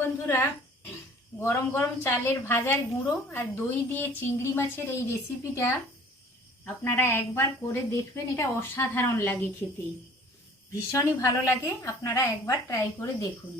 বন্ধুরা, গরম গরম চালের ভাজার গুঁড়ো আর দই দিয়ে চিংড়ি মাছের এই রেসিপিটা আপনারা একবার করে দেখবেন। এটা অসাধারণ লাগে খেতে, ভীষণই ভালো লাগে। আপনারা একবার ট্রাই করে দেখুন।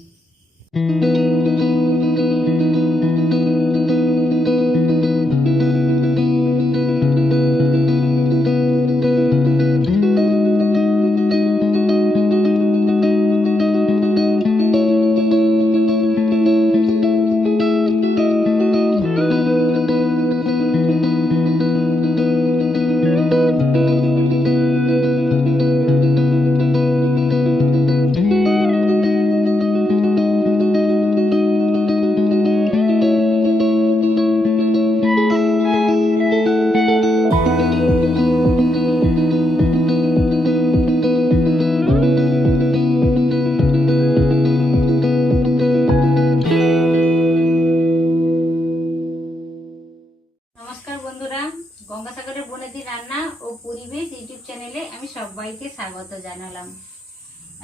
নমস্কার বন্ধুরা, গঙ্গাসাগরের বনেদি রান্না ও পরিবেশ ইউটিউব চ্যানেলে আমি সবাইকে স্বাগত জানালাম।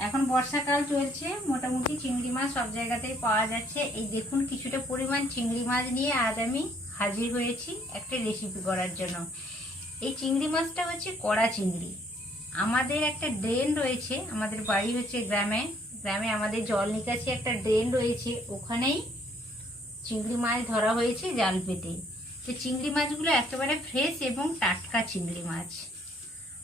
এখন বর্ষাকাল চলছে, মোটামুটি চিংড়ি মাছ সব জায়গাতেই পাওয়া যাচ্ছে। এই দেখুন, কিছুটা পরিমাণ চিংড়ি মাছ নিয়ে আজ আমি হাজির হয়েছি একটা রেসিপি করার জন্য। এই চিংড়ি মাছটা হচ্ছে কড়া চিংড়ি। আমাদের একটা ড্রেন রয়েছে, আমাদের বাড়ি হচ্ছে গ্রামে। গ্রামে আমাদের জল নিকাশি একটা ড্রেন রয়েছে, ওখানেই চিংড়ি মাছ ধরা হয়েছে জাল পেতে। তো চিংড়ি মাছগুলো একেবারে ফ্রেশ এবং টাটকা চিংড়ি মাছ,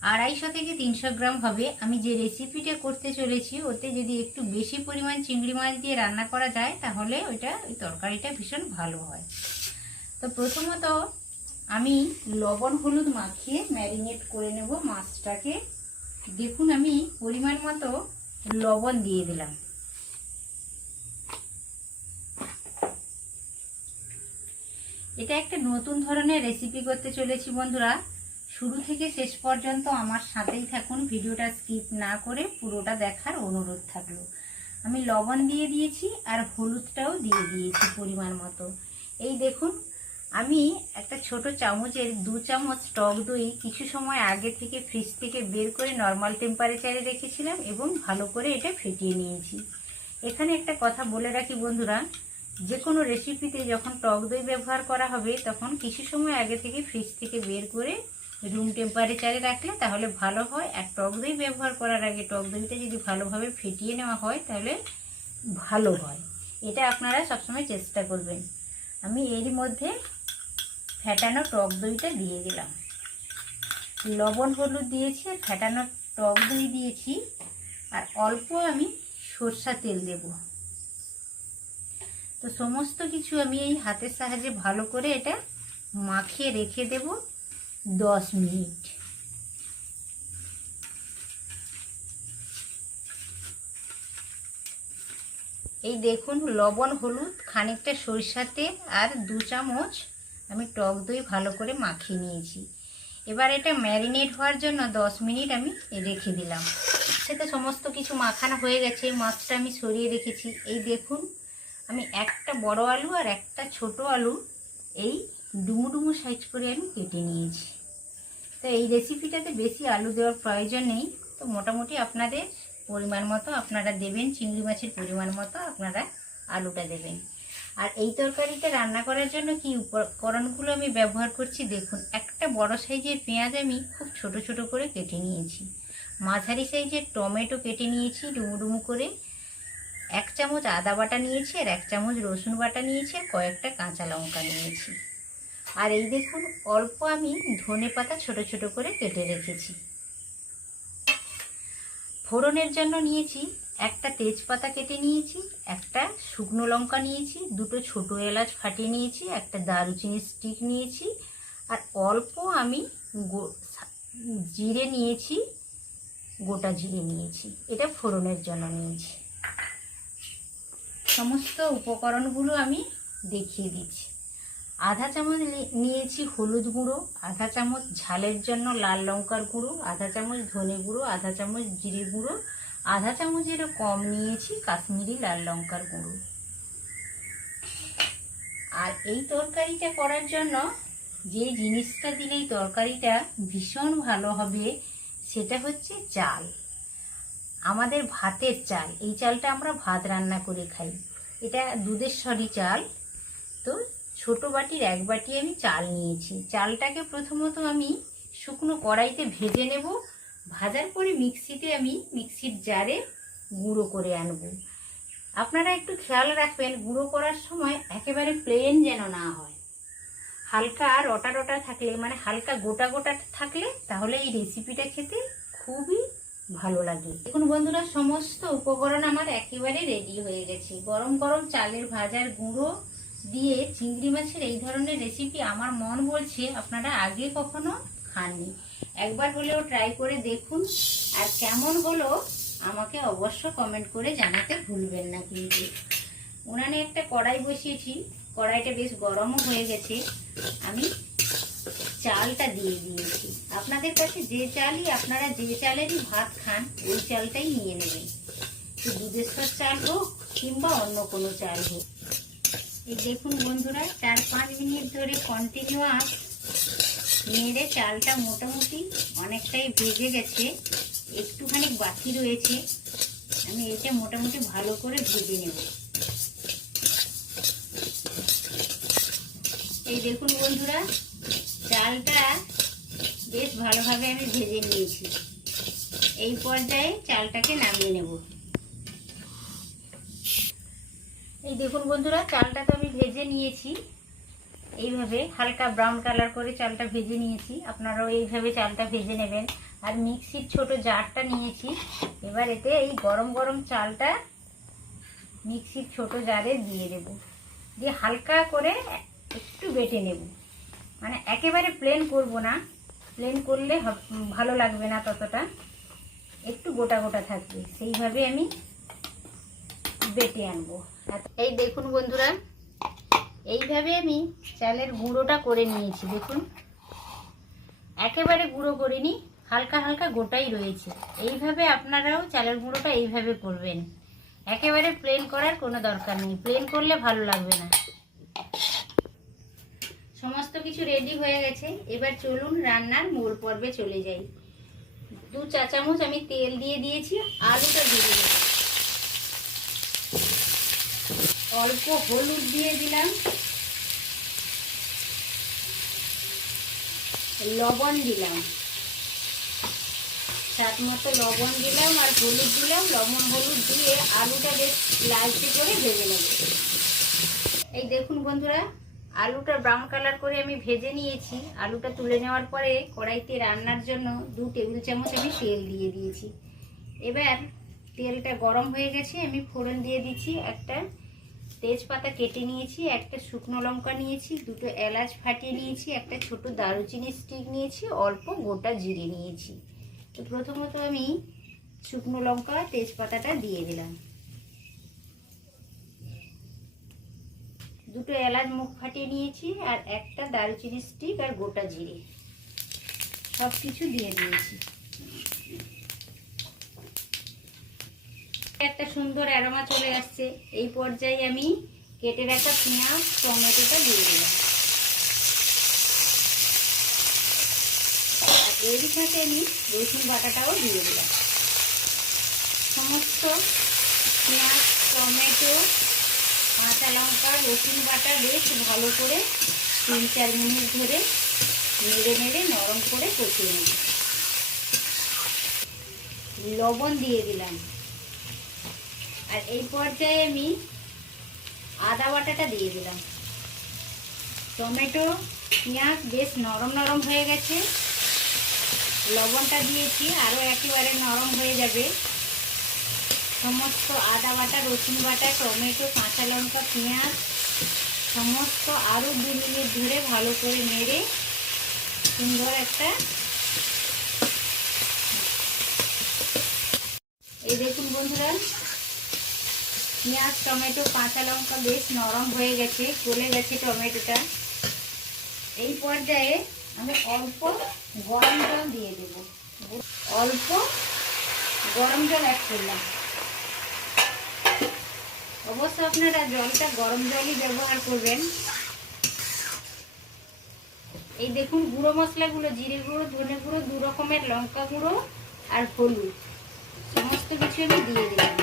250 থেকে 300 গ্রাম হবে। আমি যে রেসিপিটা করতে চলেছি ওতে যদি একটু বেশি পরিমাণ চিংড়ি মাছ দিয়ে রান্না করা যায় তাহলে ওই তরকারিটা ভীষণ ভালো হয়। তো প্রথমত আমি লবণ হলুদ মাখিয়ে ম্যারিনেট করে নেব মাছটাকে। দেখুন, আমি পরিমাণ মতো লবণ দিয়ে দিলাম। এটা একটা নতুন ধরনের রেসিপি করতে চলেছি বন্ধুরা, শুরু থেকে শেষ পর্যন্ত আমার সাথেই থাকুন, ভিডিওটা স্কিপ না করে পুরোটা দেখার অনুরোধ থাকলো। আমি লবণ দিয়ে দিয়েছি আর হলুদটাও দিয়ে দিয়েছি পরিমাণ মতো। এই দেখুন, আমি একটা ছোট চামচের 2 চামচ টক দই কিছু সময় আগে থেকে ফ্রিজ থেকে বের করে নর্মাল টেম্পারেচারে রেখেছিলাম এবং ভালো করে এটা ফেটিয়ে নিয়েছি। এখানে একটা কথা বলে রাখি বন্ধুরা, যে কোনো রেসিপিতে যখন টক দই ব্যবহার করা হবে তখন কিছু সময় আগে থেকে ফ্রিজ থেকে বের করে রুম টেম্পারেচারে রাখলে তাহলে ভালো হয়। আর টক দই ব্যবহার করার আগে টক দইটা যদি ভালোভাবে ফেটিয়ে নেওয়া হয় তাহলে ভালো হয়। এটা আপনারা সবসময় চেষ্টা করবেন। আমি এরই মধ্যে ফেটানো টক দইটা দিয়ে দিলাম, লবণ হলুদ দিয়েছি, ফেটানো টক দই দিয়েছি, আর অল্প আমি সরষা তেল দেব। তো সমস্ত কিছু আমি এই হাতের সাহায্যে ভালো করে এটা মাখিয়ে রেখে দেব 10 মিনিট। এই দেখুন, লবণ হলুদ, খানিকটা সরিষার তেল আর 2 চামচ আমি টক দই ভালো করে মাখিয়ে নিয়েছি। এবার এটা ম্যারিনেট হওয়ার জন্য 10 মিনিট আমি রেখে দিলাম। সেটা সমস্ত কিছু মাখানো হয়ে গেছে, মাছটা আমি সরিয়ে রেখেছি। এই দেখুন, আমি একটা বড় আলু আর একটা ছোট আলু এই ডুমু ডুমু সাইজ করে আমি কেটে নিয়েছি। তো এই রেসিপিটাতে বেশি আলু দেওয়ার প্রয়োজন নেই, তো মোটামুটি আপনাদের পরিমাণ মতো আপনারা দেবেন, চিংড়ি মাছের পরিমাণ মতো আপনারা আলুটা দেবেন। আর এই তরকারিটা রান্না করার জন্য কি উপকরণগুলো আমি ব্যবহার করছি দেখুন। একটা বড় সাইজের পেঁয়াজ আমি খুব ছোট ছোট করে কেটে নিয়েছি, মাঝারি সাইজের টমেটো কেটে নিয়েছি ডুমু ডুমু করে, 1 চামচ আদা বাটা নিয়েছি আর 1 চামচ রসুন বাটা নিয়েছি আর কয়েকটা কাঁচা লঙ্কা নিয়েছি। আর এই দেখুন, অল্প আমি ধনে পাতা ছোট ছোট করে কেটে রেখেছি। ফোড়নের জন্য নিয়েছি একটা তেজপাতা কেটে নিয়েছি, একটা শুকনো লঙ্কা নিয়েছি, 2টো ছোট এলাচ ফাটিয়ে নিয়েছি, একটা দারুচিনি স্টিক নিয়েছি, আর অল্প আমি জিরে নিয়েছি, গোটা জিরে নিয়েছি। এটা ফোড়নের জন্য নিয়েছি। সমস্ত উপকরণগুলো আমি দেখিয়ে দিচ্ছি। আধা চামচ নিয়েছি হলুদ গুঁড়ো, আধা চামচ ঝালের জন্য লাল লঙ্কার গুঁড়ো, আধা চামচ ধনে গুঁড়ো, আধা চামচ জিরে গুঁড়ো, আধা চামচেরও কম নিয়েছি কাশ্মীরি লাল লঙ্কার গুঁড়ো। আর এই তরকারিটা করার জন্য যে জিনিসটা দিলেই তরকারিটা ভীষণ ভালো হবে সেটা হচ্ছে চাল। আমাদের ভাতের চাল, এই চালটা আমরা ভাত রান্না করে খাই। এটা দুধেশ্বরী চাল। তো ছোট বাটির 1 বাটি আমি চাল নিয়েছি। চালটাকে প্রথমত আমি শুকনো কড়াইতে ভেজে নেব। ভাজার পরে মিক্সিতে আমি মিক্সির জারে গুঁড়ো করে আনবো। আপনারা একটু খেয়াল রাখবেন গুঁড়ো করার সময় একেবারে প্লেন যেন না হয়। হালকা রটা রটা থাকলে, মানে হালকা গোটা গোটা থাকলে তাহলে এই রেসিপিটা খেতে খুবই ভালো লাগে। দেখুন বন্ধুরা, সমস্ত উপকরণ আমার একেবারে রেডি হয়ে গেছে। গরম গরম চালের ভাজার গুঁড়ো দিয়ে চিংড়ি মাছের এই ধরনের রেসিপি আমার মন বলছে আপনারা আগে কখনো খাননি। একবার হলেও ট্রাই করে দেখুন, আর কেমন হলো আমাকে অবশ্য কমেন্ট করে জানাতে ভুলবেন না। কিন্তু উনানে একটা কড়াই বসিয়েছি, কড়াইটা বেশ গরমও হয়ে গেছে। আমি চালটা দিয়ে দিয়েছি। আপনাদের কাছে যে চালই, আপনারা যে চালেরই ভাত খান ওই চালটাই নিয়ে নেবেন। দুধেশ্বর চাল হোক কিংবা অন্য কোনো চাল হোক। এই দেখুন বন্ধুরা, 4-5 মিনিট ধরে কন্টিনিউয়াস নেড়ে চালটা মোটামুটি অনেকটাই ভেজে গেছে। একটুখানি বাকি রয়েছে, আমি এটা মোটামুটি ভালো করে ভেজে নেব। এই দেখুন বন্ধুরা, চালটা বেশ ভালোভাবে আমি ভেজে নিয়েছি। এই পর্যায়ে চালটাকে নামিয়ে নেব। এই দেখুন বন্ধুরা, চালটা তো আমি ভেজে নিয়েছি। এইভাবে হালকা ব্রাউন কালার করে চালটা ভেজে নিয়েছি। আপনারাও এইভাবে চালটা ভেজে নেবেন। আর মিক্সির ছোট জারটা নিয়েছি। এবার এতে এই গরম গরম চালটা মিক্সির ছোট জারে দিয়ে দেব। দিয়ে হালকা করে একটু বেটে নেব। মানে একেবারে প্লেন করব না, প্লেন করলে ভালো লাগবে না, ততটা একটু গোটা গোটা থাকবে, সেইভাবে আমি বেটে আনবো। এই দেখুন বন্ধুরা, এইভাবে আমি চালের গুঁড়োটা করে নিয়েছি। দেখুন একেবারে গুঁড়ো করিনি, হালকা হালকা গোটাই রয়েছে। এইভাবে আপনারাও চালের গুঁড়োটা এইভাবে করবেন। একেবারে প্লেন করার কোনো দরকার নেই, প্লেন করলে ভালো লাগবে না। সমস্ত কিছু রেডি হয়ে গেছে। এবার চলুন রান্নার মূল পর্বে চলে যাই। 2 চা চামচ আমি তেল দিয়ে দিয়েছি। আলুটা দিয়ে দেব। অল্প হলুদ দিয়ে দিলাম, লবণ দিলাম, স্বাদ মতো লবণ দিলাম আর হলুদ দিলাম। লবণ হলুদ দিয়ে আলুটা বেশ লালচে করে ভেজে নেব। এই দেখুন বন্ধুরা, আলুটা ব্রাউন কালার করে আমি ভেজে নিয়েছি। আলুটা তুলে নেওয়ার পরে কড়াইতে রান্নার জন্য 2 টেবিল চামচ আমি তেল দিয়ে দিয়েছি। এবার তেলটা গরম হয়ে গেছে, আমি ফোড়ন দিয়ে দিচ্ছি। একটা তেজপাতা কেটে নিয়েছি, একটা শুকনো লঙ্কা নিয়েছি, 2টো এলাচ ফাটিয়ে নিয়েছি, একটা ছোট দারুচিনি স্টিক নিয়েছি, অল্প গোটা জিরে নিয়েছি। তো প্রথমত আমি শুকনো লঙ্কা তেজপাতাটা দিয়ে দিলাম। 2টো এলাচ মুখ ফাটিয়ে নিয়েছি, আর একটা দারুচিনি স্টিক আর গোটা জিরে সব কিছু দিয়ে দিয়েছি। একটা সুন্দর অ্যারোমা চলে আসছে। এই পর্যায়ে আমি কেটে রাখা পেঁয়াজ টমেটোটা দিয়ে দিলাম। আর এর সাথে আমি রসুন বাটাটাও দিয়ে দিলাম। সমস্ত পেঁয়াজ টমেটো কাঁচা লঙ্কা রসুন বাটা বেশ ভালো করে 3-4 মিনিট ধরে নেড়ে নেড়ে নরম করে কষিয়ে নেব। লবণ দিয়ে দিলাম। আর এই পর্যায়ে আমি আদা বাটাটা দিয়ে দিলাম। টমেটো পেঁয়াজ বেশ নরম নরম হয়ে গেছে। লবণটা দিয়েছি, আরও একেবারে নরম হয়ে যাবে। সমস্ত আদা বাটা রসুন বাটা টমেটো কাঁচা লঙ্কা পেঁয়াজ সমস্ত আরও 2 মিনিট ধরে ভালো করে নেড়ে সুন্দর একটা, এই দেখুন বন্ধুরা, পেঁয়াজ টমেটো কাঁচা লঙ্কা বেশ নরম হয়ে গেছে, গলে গেছে টমেটোটা। এই পর্যায়ে আমি অল্প গরম জল দিয়ে দেব। অল্প গরম জল অ্যাড করলাম। অবশ্য আপনারা জলটা গরম জলই ব্যবহার করবেন। এই দেখুন গুঁড়ো মশলাগুলো, জিরে গুঁড়ো ধনে গুঁড়ো 2 রকমের লঙ্কা গুঁড়ো আর হলুদ সমস্ত কিছু আমি দিয়ে দিলাম।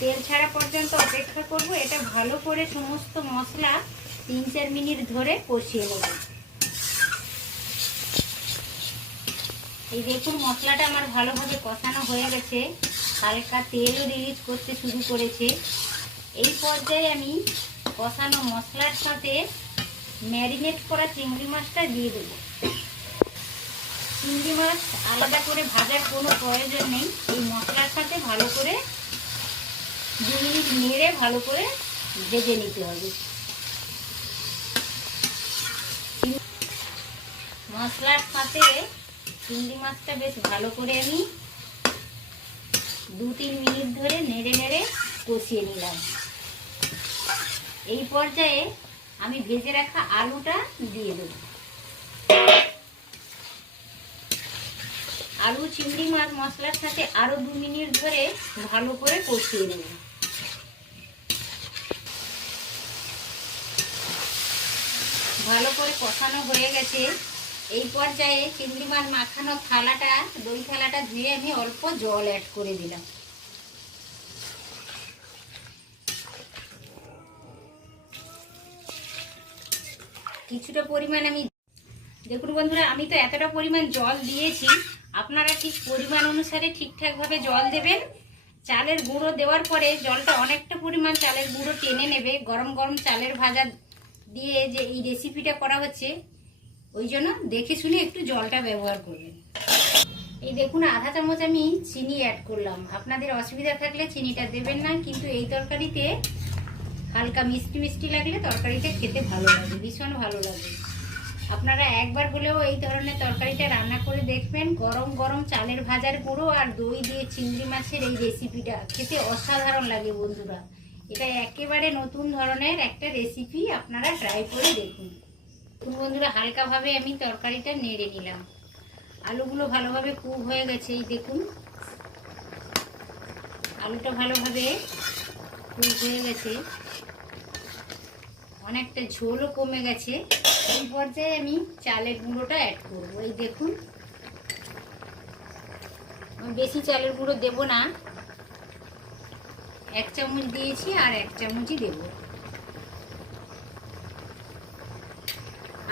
তেল ছাড়া পর্যন্ত অপেক্ষা করব। এটা ভালো করে সমস্ত মশলা 3-4 মিনিট ধরে কষিয়ে নেব। এই দেখুন মশলাটা আমার ভালোভাবে কষানো হয়ে গেছে, হালকা তেলও রিলিজ করতে শুরু করেছে। এই পর্যায়ে আমি কষানো মশলার সাথে ম্যারিনেট করা চিংড়ি মাছটা দিয়ে দেব। চিংড়ি মাছ আলাদা করে ভাজার কোনো প্রয়োজন নেই, এই মশলার সাথে ভালো করে 2 মিনিট নেড়ে ভালো করে ভেজে নিতে হবে। মশলার সাথে চিংড়ি মাছটা বেশ ভালো করে আমি 2-3 মিনিট ধরে নেড়ে নেড়ে কষিয়ে নিলাম। এই পর্যায়ে আমি ভেজে রাখা আলুটা দিয়ে দেব। আলু চিংড়ি মাছ মশলার সাথে আরো 2 মিনিট ধরে ভালো করে কষিয়ে নেব। ভালো করে কষানো হয়ে গেছে। এই পর্যায়ে চিংড়ি মাছ মাখানো থালাটা, দই থালাটা ধুয়ে আমি অল্প জল অ্যাড করে দিলাম। কিছুটা পরিমাণ আমি, দেখুন বন্ধুরা আমি তো এতটা পরিমাণ জল দিয়েছি, আপনারা ঠিক পরিমাণ অনুসারে ঠিকঠাকভাবে জল দেবেন। চালের গুঁড়ো দেওয়ার পরে জলটা অনেকটা পরিমাণ চালের গুঁড়ো টেনে নেবে। গরম গরম চালের ভাজা দিয়ে যে এই রেসিপিটা করা হচ্ছে, ওই জন্য দেখে শুনে একটু জলটা ব্যবহার করবেন। এই দেখুন আধা চামচ আমি চিনি অ্যাড করলাম। আপনাদের অসুবিধা থাকলে চিনিটা দেবেন না, কিন্তু এই তরকারিতে হালকা মিষ্টি মিষ্টি লাগলে তরকারিটা খেতে ভালো লাগে, ভীষণ ভালো লাগে। আপনারা একবার হলেও এই ধরনের তরকারিটা রান্না করে দেখবেন। গরম গরম চালের ভাজার গুঁড়ো আর দই দিয়ে চিংড়ি মাছের এই রেসিপিটা খেতে অসাধারণ লাগে বন্ধুরা। এটা একেবারে নতুন ধরনের একটা রেসিপি, আপনারা ট্রাই করে দেখুন। বন্ধুরা হালকাভাবে আমি তরকারিটা নেড়ে নিলাম। আলুগুলো ভালোভাবে কুক হয়ে গেছে। এই দেখুন আলুটা ভালোভাবে কুক হয়ে গেছে, অনেকটা ঝোলও কমে গেছে। এই পর্যায়ে আমি চালের গুঁড়োটা অ্যাড করব। এই দেখুন আমি বেশি চালের গুঁড়ো দেব না, 1 চামচ দিয়েছি আর 1 চামচই দেব।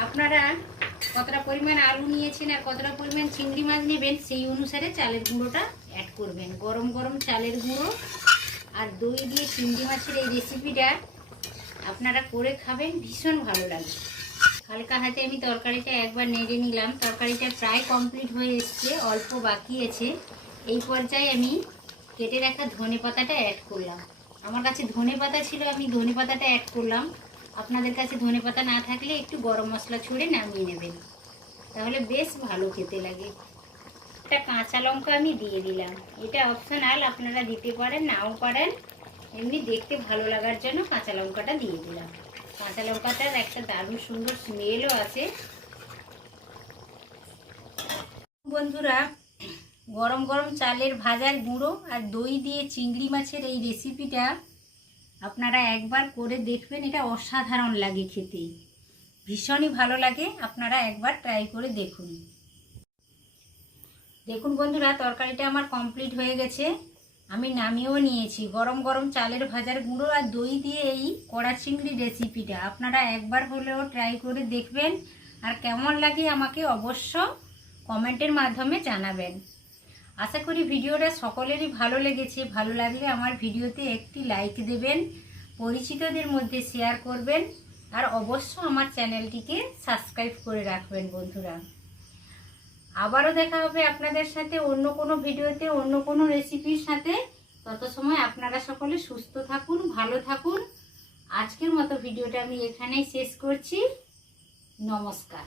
আপনারা কতটা পরিমাণ আলু নিয়েছেন আর কতটা পরিমাণ চিংড়ি মাছ নেবেন সেই অনুসারে চালের গুঁড়োটা অ্যাড করবেন। গরম গরম চালের গুঁড়ো আর দই দিয়ে চিংড়ি মাছের এই রেসিপিটা আপনারা করে খাবেন, ভীষণ ভালো লাগে। হালকা হাতে আমি তরকারিটা একবার নেড়ে নিলাম। তরকারিটা প্রায় কমপ্লিট হয়ে এসছে, অল্প বাকি আছে। এই পর্যায়ে আমি কেটে রাখা ধনেপাতাটা অ্যাড করলাম। আমার কাছে ধনেপাতা ছিল, আমি ধনেপাতাটা অ্যাড করলাম। আপনাদের কাছে ধনেপাতা না থাকলে একটু গরম মশলা ছড়ে নামিয়ে নেবেন, তাহলে বেশ ভালো খেতে লাগে। একটা কাঁচা লঙ্কা আমি দিয়ে দিলাম, এটা অপশনাল, আপনারা দিতে পারেন নাও পারেন, এমনি দেখতে ভালো লাগার জন্য কাঁচা লঙ্কাটা দিয়ে দিলাম। কাঁচা লঙ্কাটার একটা দারুণ সুন্দর স্মেলও আছে। বন্ধুরা গরম গরম চালের ভাজার গুঁড়ো আর দই দিয়ে চিংড়ি মাছের এই রেসিপিটা আপনারা একবার করে দেখবেন, এটা অসাধারণ লাগে খেতে, ভীষণই ভালো লাগে। আপনারা একবার ট্রাই করে দেখুন। দেখুন বন্ধুরা তরকারিটা আমার কমপ্লিট হয়ে গেছে, আমি নামিয়েও নিয়েছি। গরম গরম চালের ভাজার গুঁড়ো আর দই দিয়ে এই কড়া চিংড়ি রেসিপিটা আপনারা একবার হলেও ট্রাই করে দেখবেন, আর কেমন লাগে আমাকে অবশ্য কমেন্টের মাধ্যমে জানাবেন। আশা করি ভিডিওটা সকলেরই ভালো লেগেছে। ভালো লাগলে আমার ভিডিওতে একটি লাইক দেবেন, পরিচিতদের মধ্যে শেয়ার করবেন, আর অবশ্য আমার চ্যানেলটিকে সাবস্ক্রাইব করে রাখবেন বন্ধুরা। আবারও দেখা হবে আপনাদের সাথে অন্য কোনো ভিডিওতে, অন্য কোনো রেসিপির সাথে। তত সময় আপনারা সকলে সুস্থ থাকুন, ভালো থাকুন। আজকের মতো ভিডিওটা আমি এখানেই শেষ করছি। নমস্কার।